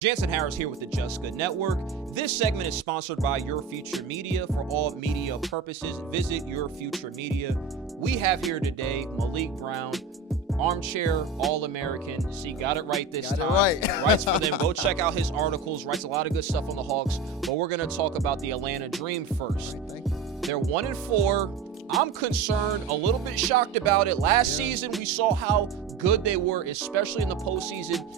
Jansen Harris here with the Just Good Network. This segment is sponsored by Your Future Media. For all media purposes, visit Your Future Media. We have here today Malik Brown, armchair All-American. See, got it right this time. Right. Writes for them. Go check out his articles. Writes a lot of good stuff on the Hawks. But we're going to talk about the Atlanta Dream first. Right, thank you. They're 1-4. I'm concerned, a little bit shocked about it. Last season, we saw how good they were, especially in the postseason.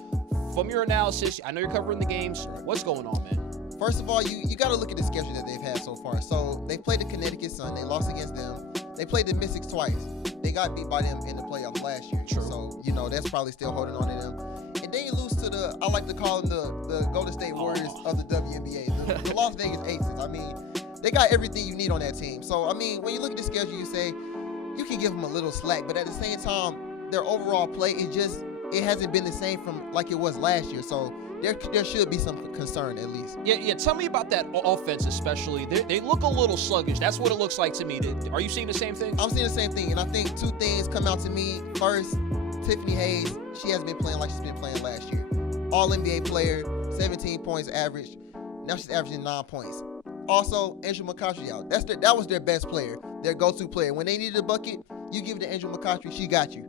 From your analysis, I know you're covering the games. What's going on, man? First of all, you got to look at the schedule that they've had so far. So they played the Connecticut Sun. They lost against them. They played the Mystics twice. They got beat by them in the playoffs last year. True. So, that's probably still holding on to them. And then you lose to I like to call them the Golden State Warriors of the WNBA, the Las Vegas Aces. I mean, they got everything you need on that team. So, I mean, when you look at the schedule, you say you can give them a little slack. But at the same time, their overall play is just – it hasn't been the same from like it was last year. So there should be some concern at least. Yeah. Tell me about that offense, especially. They look a little sluggish. That's what it looks like to me. Are you seeing the same thing? I'm seeing the same thing, and I think two things come out to me. First, Tiffany Hayes. She hasn't been playing like she's been playing last year. All-NBA player, 17 points average. Now she's averaging 9 points. Also, Angel McCoughtry out. That was their best player, their go-to player. When they needed a bucket, you give it to Angel McCoughtry. She got you.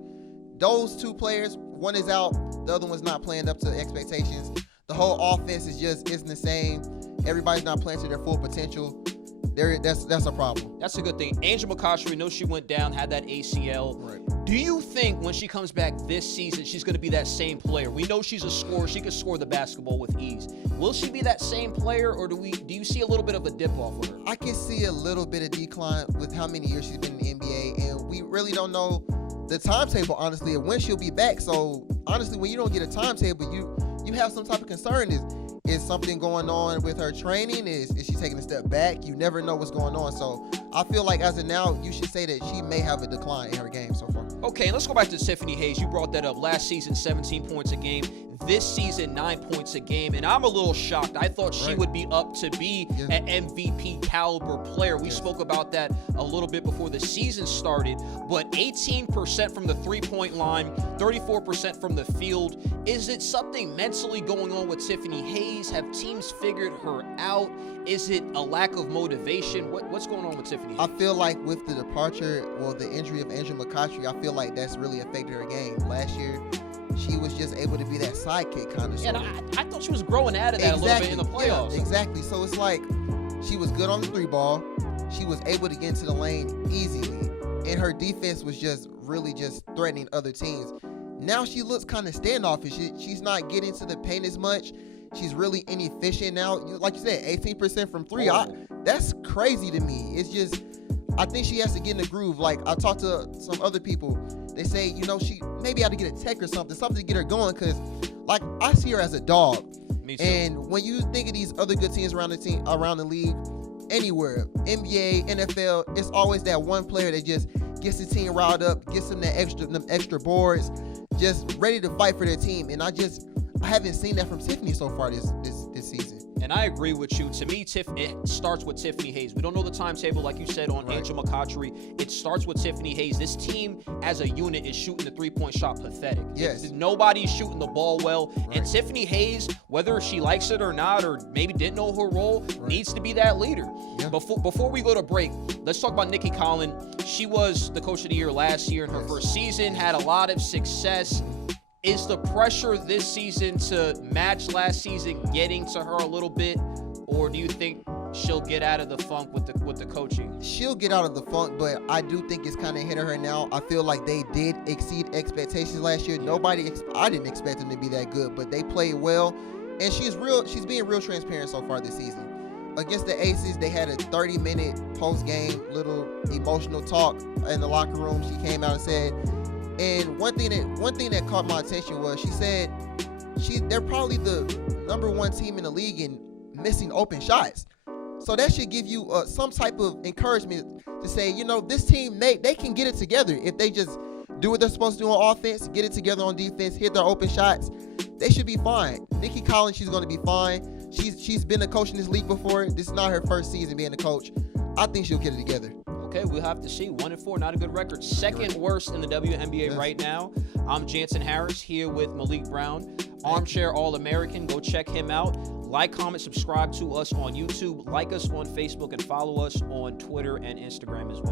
Those two players, one is out, the other one's not playing up to expectations. The whole offense isn't the same. Everybody's not playing to their full potential. That's a problem. That's a good thing. Angel McCoughtry, know she went down, had that ACL. Right. Do you think when she comes back this season, she's going to be that same player? We know she's a scorer. She can score the basketball with ease. Will she be that same player, or do you see a little bit of a dip off with her? I can see a little bit of decline with how many years she's been in the NBA, and we really don't know the timetable, honestly, of when she'll be back. So, honestly, when you don't get a timetable, you have some type of concern. Is something going on with her training? Is she taking a step back? You never know what's going on. So, I feel like as of now, you should say that she may have a decline in her game so far. Okay, let's go back to Tiffany Hayes. You brought that up. Last season, 17 points a game. This season, 9 points a game. And I'm a little shocked. I thought she would be up to be an MVP caliber player. We spoke about that a little bit before the season started. But 18% from the three-point line, 34% from the field. Is it something mentally going on with Tiffany Hayes? Have teams figured her out? Is it a lack of motivation? What's going on with Tiffany Hayes? I feel like with the the injury of Angel McCoughtry, I feel like that's really affected her game. Last year, she was just able to be that sidekick kind of. And I thought she was growing out of that a little bit in the playoffs. Yeah, exactly. So it's like she was good on the three ball. She was able to get into the lane easily, and her defense was just really just threatening other teams. Now she looks kind of standoffish. She's not getting to the paint as much. She's really inefficient now. Like you said, 18% from three. That's crazy to me. It's just, I think she has to get in the groove. Like, I talked to some other people. They say, she maybe had to get a tech or something to get her going, because, like, I see her as a dog. Me too. And when you think of these other good teams around the league, anywhere, NBA, NFL, it's always that one player that just gets the team riled up, gets them them extra boards, just ready to fight for their team. And I haven't seen that from Tiffany so far this season. And I agree with you. To me, it starts with Tiffany Hayes. We don't know the timetable, like you said, on Angel McCoughtry. It starts with Tiffany Hayes. This team, as a unit, is shooting the three-point shot pathetic. Yes. Nobody's shooting the ball well. Right. And Tiffany Hayes, whether she likes it or not, or maybe didn't know her role, needs to be that leader. Yeah. Before we go to break, let's talk about Nikki Collin. She was the Coach of the Year last year in her first season, had a lot of success. Is the pressure this season to match last season getting to her a little bit, or do you think she'll get out of the funk with the coaching? She'll get out of the funk, but I do think it's kind of hitting her now. I feel like they did exceed expectations last year. I didn't expect them to be that good, but they played well, and she's being real transparent so far this season. Against the Aces, they had a 30-minute post-game little emotional talk in the locker room. She came out and said. And one thing that caught my attention was she said they're probably the #1 team in the league in missing open shots. So that should give you some type of encouragement to say, this team, they can get it together. If they just do what they're supposed to do on offense, get it together on defense, hit their open shots, they should be fine. Nikki Collins, she's going to be fine. She's been a coach in this league before. This is not her first season being a coach. I think she'll get it together. Okay, we'll have to see. 1-4, not a good record. Second worst in the WNBA right now. I'm Jansen Harris here with Malik Brown, Armchair All-American. Go check him out. Like, comment, subscribe to us on YouTube. Like us on Facebook and follow us on Twitter and Instagram as well.